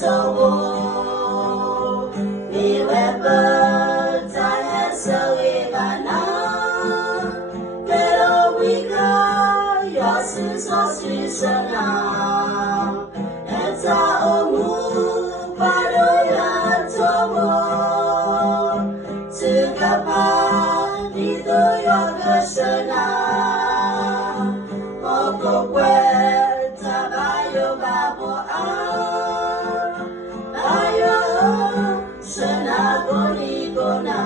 tobo mi webe ta so ibana pero wiga yasu so sisana eta omu paro ya tobo tugapa dido yoga shana oko kwe tabayo babo ayo shana goni gona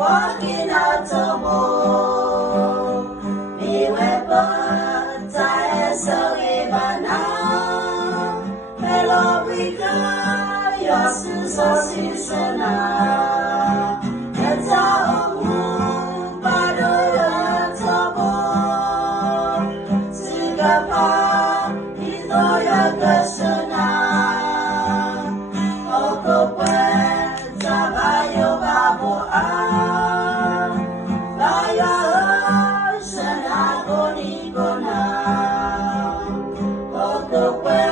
walking out the wall, me weapon, tie so ibana, hello wika, yasu so sisana, eta omu, pado ya tobo, sigapa, ido ya kashana, okokwe, tabayo babo shana goni gona, oko kwe